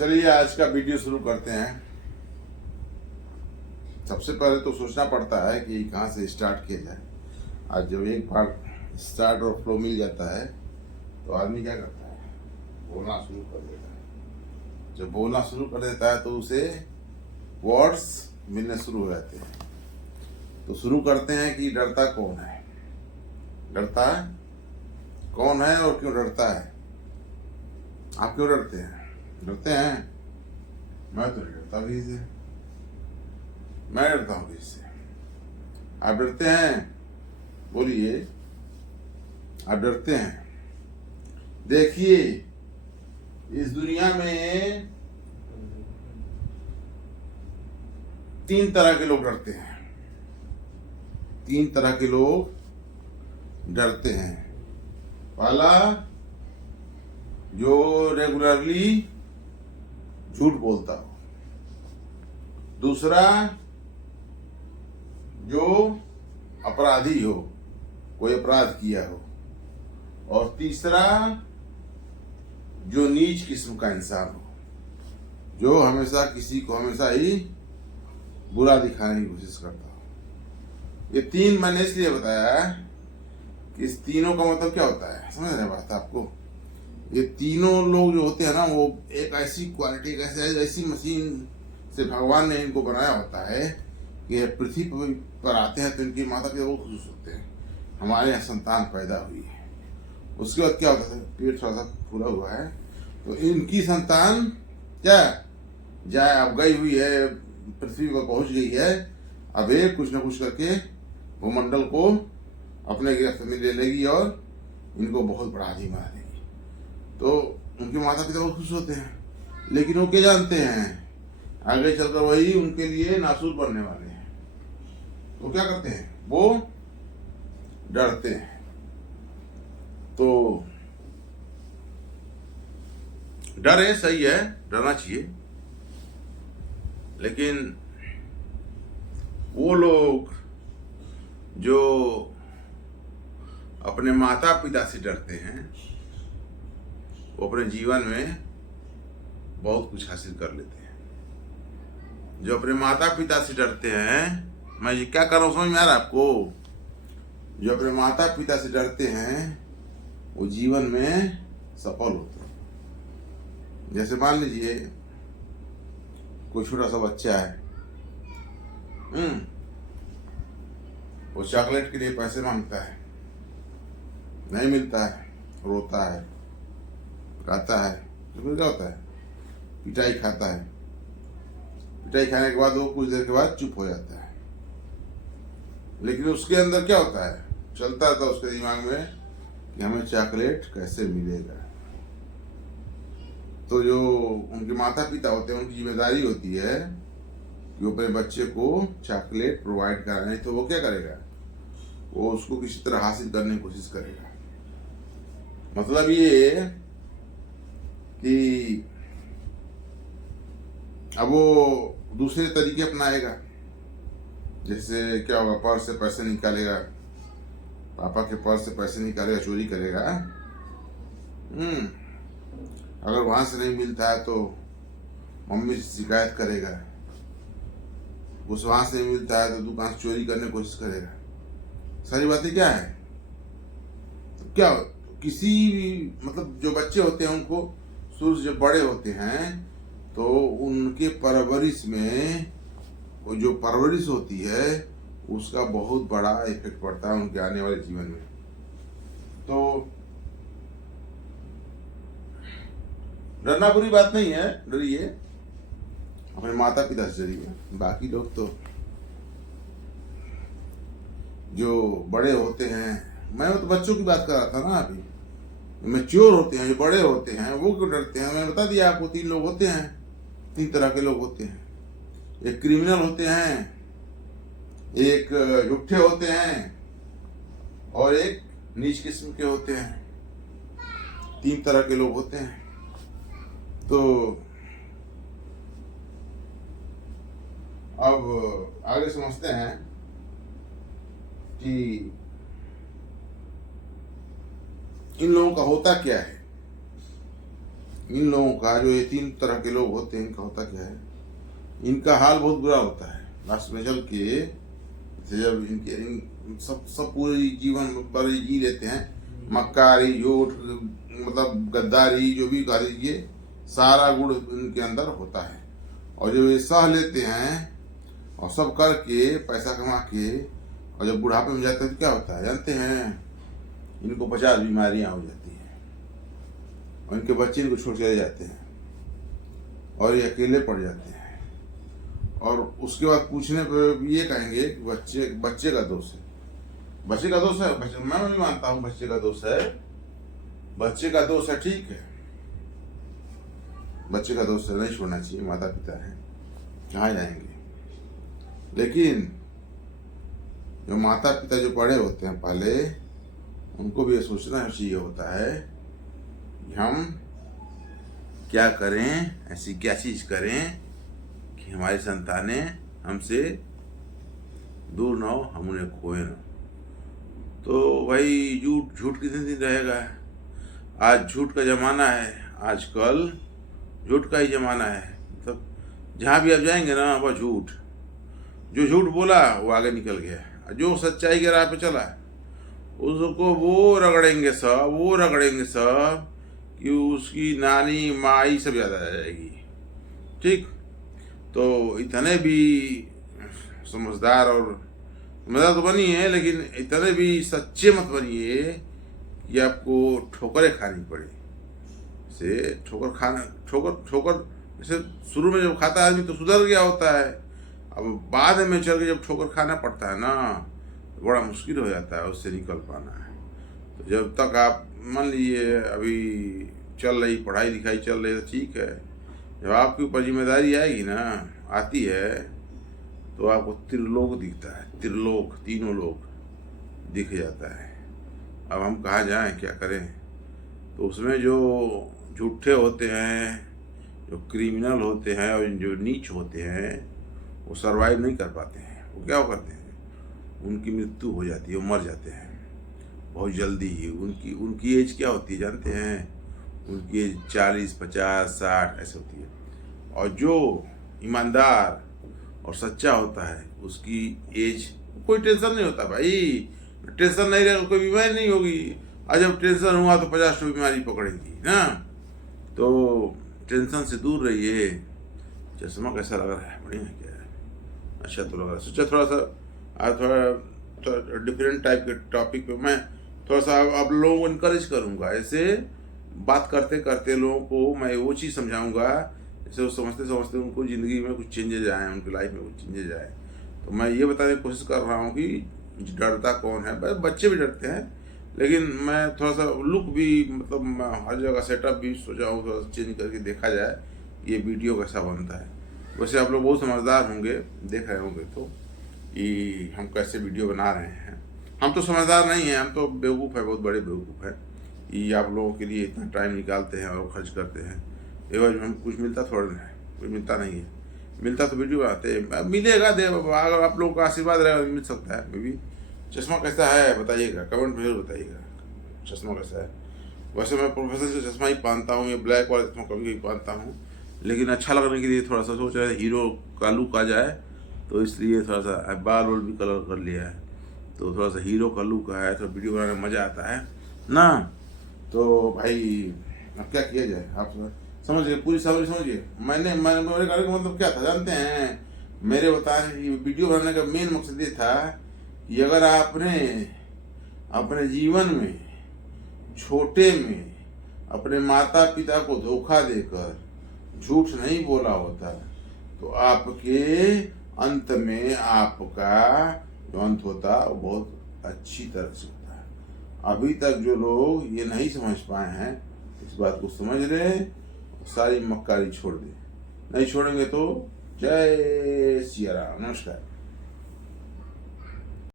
चलिए आज का वीडियो शुरू करते हैं। सबसे पहले तो सोचना पड़ता है कि कहाँ से स्टार्ट किया जाए। आज जब एक बार स्टार्ट और फ्लो मिल जाता है तो आदमी क्या करता है, बोलना शुरू कर देता है। जब बोलना शुरू कर देता है तो उसे वर्ड्स मिलने शुरू हो जाते हैं। तो शुरू करते हैं कि डरता कौन है, डरता कौन है और क्यों डरता है। आप क्यों डरते हैं? डरते हैं? मैं तो नहीं डरता भी इससे, मैं डरता हूँ इससे। आप डरते हैं? बोलिए, आप डरते हैं? देखिए, इस दुनिया में 3 तरह के लोग डरते हैं। 3 तरह के लोग डरते हैं। पहला, जो रेगुलरली झूठ बोलता हो। दूसरा, जो अपराधी हो, कोई अपराध किया हो। और तीसरा, जो नीच किस्म का इंसान हो, जो हमेशा किसी को हमेशा ही बुरा दिखाने की कोशिश करता हो। ये 3 मैंने इसलिए बताया कि इस तीनों का मतलब क्या होता है, समझ रहे बात आपको? ये तीनों लोग जो होते हैं ना, वो एक ऐसी क्वालिटी, ऐसी मशीन से भगवान ने इनको बनाया होता है कि पृथ्वी पर आते हैं तो इनकी माता पिता बहुत खुश होते हैं, हमारे यहाँ संतान पैदा हुई है। उसके बाद क्या होता है, पेट थोड़ा सा फूला हुआ है तो इनकी संतान क्या जाए, अब गई हुई है, पृथ्वी पर पहुंच गई है, अब एक कुछ न कुछ करके भूमंडल को अपने गिरफ्त में ले लेगी और इनको बहुत बड़ा आदमी बना देगी। तो उनके माता पिता बहुत खुश होते हैं, लेकिन वो क्या जानते हैं, आगे चलकर वही उनके लिए नासूर बनने वाले हैं। तो क्या करते हैं, वो डरते हैं। तो डर है, सही है, डरना चाहिए, लेकिन वो लोग जो अपने माता पिता से डरते हैं वो अपने जीवन में बहुत कुछ हासिल कर लेते हैं। जो अपने माता पिता से डरते हैं, मैं ये क्या कर रहा हूँ समझ में आ रहा है आपको? जो अपने माता पिता से डरते हैं वो जीवन में सफल होते हैं। जैसे मान लीजिए कोई छोटा सा बच्चा है, वो चॉकलेट के लिए पैसे मांगता है, नहीं मिलता है, रोता है, खाता है, तो फिर क्या होता है, पिटाई खाता है। पिटाई खाने के बाद वो कुछ देर के बाद चुप हो जाता है, लेकिन उसके अंदर क्या होता है, चलता था उसके दिमाग में कि हमें चॉकलेट कैसे मिलेगा। तो जो उनके माता पिता होते हैं उनकी जिम्मेदारी होती है कि वो अपने बच्चे को चॉकलेट प्रोवाइड कराए, नहीं तो वो क्या करेगा, वो उसको किसी तरह हासिल करने की कोशिश करेगा। मतलब ये कि अब वो दूसरे तरीके अपनाएगा। जैसे क्या होगा, पर्स से पैसे निकालेगा, पापा के पर्स से पैसे निकालेगा, चोरी करेगा। अगर वहां से नहीं मिलता है तो मम्मी से शिकायत करेगा, उस वहां से नहीं मिलता है तो दुकान से चोरी करने की कोशिश करेगा। सारी बातें क्या है, तो क्या किसी मतलब जो बच्चे होते हैं उनको शुरू से जब बड़े होते हैं तो उनके परवरिश में, वो जो परवरिश होती है उसका बहुत बड़ा इफेक्ट पड़ता है उनके आने वाले जीवन में। तो डरना बुरी बात नहीं है, डरिए, अपने माता पिता से डरिए। बाकी लोग तो जो बड़े होते हैं, मैं तो बच्चों की बात कर रहा था ना, अभी मैच्योर होते हैं, जो बड़े होते हैं वो क्यों डरते हैं? मैंने बता दिया आपको, 3 लोग होते हैं, 3 तरह के लोग होते हैं। एक क्रिमिनल होते हैं, एक झूठे होते हैं और एक नीच किस्म के होते हैं। 3 तरह के लोग होते हैं। तो अब आगे समझते हैं कि इन लोगों का होता क्या है। इन लोगों का, जो ये 3 तरह के लोग होते हैं, इनका होता क्या है, इनका हाल बहुत बुरा होता है लास्ट में चल के। जब इनके सब पूरे जीवन भर जी लेते हैं, मक्कारी, झूठ, मतलब गद्दारी, जो भी कह लीजिए, सारा गुण इनके अंदर होता है। और जब ये सह लेते हैं और सब करके पैसा कमा के, और जब बुढ़ापे में जाते हैं तो क्या होता है जानते हैं, इनको 50 बीमारियां हो जाती हैं और इनके बच्चे इनको छोड़ चले जाते हैं और ये अकेले पड़ जाते हैं। और उसके बाद पूछने पर ये कहेंगे कि बच्चे का दोष है। बच्चे का दोष है, मैं भी मानता हूँ बच्चे का दोष है, बच्चे का दोष है, ठीक है, बच्चे का दोष है, नहीं छोड़ना चाहिए, माता पिता है, कहाँ जाएंगे। लेकिन जो माता पिता जो बड़े होते हैं पहले, उनको भी ये सोचना चाहिए होता है कि हम क्या करें, ऐसी क्या चीज करें कि हमारी संतानें हमसे दूर ना हो, हम उन्हें खोए ना। तो भाई झूठ कितने दिन रहेगा। आज झूठ का जमाना है, आजकल झूठ का ही जमाना है। मतलब जहाँ भी आप जाएंगे ना, वह झूठ, जो झूठ बोला वो आगे निकल गया, जो सच्चाई के राह पे चला उसको वो रगड़ेंगे सब कि उसकी नानी माई सब याद आ जाएगी। ठीक, तो इतने भी समझदार तो बनिए, लेकिन इतने भी सच्चे मत बनिए कि आपको ठोकरें खानी पड़े। से ठोकर जैसे शुरू में जब खाता है आदमी तो सुधर गया होता है, अब बाद में चल के जब ठोकर खाना पड़ता है ना, तो बड़ा मुश्किल हो जाता है उससे निकल पाना है। तो जब तक आप मान लीजिए अभी चल रही पढ़ाई लिखाई चल रही है तो ठीक है, जब आपके ऊपर जिम्मेदारी आएगी ना, आती है, तो आपको त्रिलोक दिखता है, त्रिलोक, तीनों लोक दिख जाता है। अब हम कहाँ जाएं, क्या करें। तो उसमें जो झूठे होते हैं, जो क्रिमिनल होते हैं और जो नीच होते हैं, वो सरवाइव नहीं कर पाते हैं। वो क्या करते हैं, उनकी मृत्यु हो जाती है, वो मर जाते हैं बहुत जल्दी ही। उनकी एज क्या होती है जानते हैं, उनकी एज 40, 50, 60 ऐसे होती है। और जो ईमानदार और सच्चा होता है उसकी एज, कोई टेंशन नहीं होता भाई, टेंशन नहीं रहेगा कोई बीमारी नहीं होगी। और जब टेंशन हुआ तो 50 बीमारी पकड़ेगी ना। तो टेंशन से दूर रहिए। चश्मा कैसा लग रहा है, बढ़िया है क्या है, अच्छा तो लग रहा है। सोचा थोड़ा सा आज थोड़ा डिफरेंट टाइप के टॉपिक पे मैं थोड़ा सा आप लोगों को इनकरेज करूँगा। ऐसे बात करते करते लोगों को मैं वो चीज़ समझाऊँगा जैसे वो समझते उनको ज़िंदगी में कुछ चेंजेज आए, उनकी लाइफ में कुछ चेंजेज आए। तो मैं ये बताने की कोशिश कर रहा हूँ कि डरता कौन है। बच्चे भी डरते हैं, लेकिन मैं थोड़ा सा लुक भी, मतलब हर जगह सेटअप भी सोचा हूँ थोड़ा सा चेंज करके देखा जाए ये वीडियो कैसा बनता है। वैसे आप लोग बहुत समझदार होंगे, देख रहे होंगे तो कि हम कैसे वीडियो बना रहे हैं। हम तो समझदार नहीं हैं, हम तो बेवकूफ़ है, बहुत बड़े बेवकूफ़ है कि आप लोगों के लिए इतना टाइम निकालते हैं और खर्च करते हैं। एवज हम कुछ मिलता थोड़ा ना है, कुछ मिलता नहीं है। मिलता तो वीडियो बनाते हैं, मिलेगा दे, अगर आप लोगों का आशीर्वाद रहेगा मिल सकता है। मे भी चश्मा कैसा है बताइएगा, कमेंट में जरूर बताइएगा चश्मा कैसा है। वैसे मैं प्रोफेशनल चश्मा ही पहनता हूँ, ये ब्लैक वाला चश्मा कभी कभी पहनता हूँ, लेकिन अच्छा लगने के लिए थोड़ा सा सोच रहे हैं हीरो का लुक आ जाए, तो इसलिए थोड़ा सा बाल वाल भी कलर कर लिया है, तो थोड़ा सा हीरो का लुक है, तो वीडियो बनाने में मज़ा आता है ना। तो भाई अब क्या किया जाए, आप समझिए, पूरी समझिए। मेरे कहने का मतलब क्या था जानते हैं, मेरे बताने वीडियो बनाने का मेन मकसद ये था कि अगर आपने अपने जीवन में छोटे में अपने माता पिता को धोखा देकर झूठ नहीं बोला होता, तो आपके अंत में आपका जो अंत होता वो बहुत अच्छी तरह से होता है। अभी तक जो लोग ये नहीं समझ पाए हैं, इस बात को समझ लें, सारी मक्कारी छोड़ दें। नहीं छोड़ेंगे तो जय सिया राम, नमस्कार।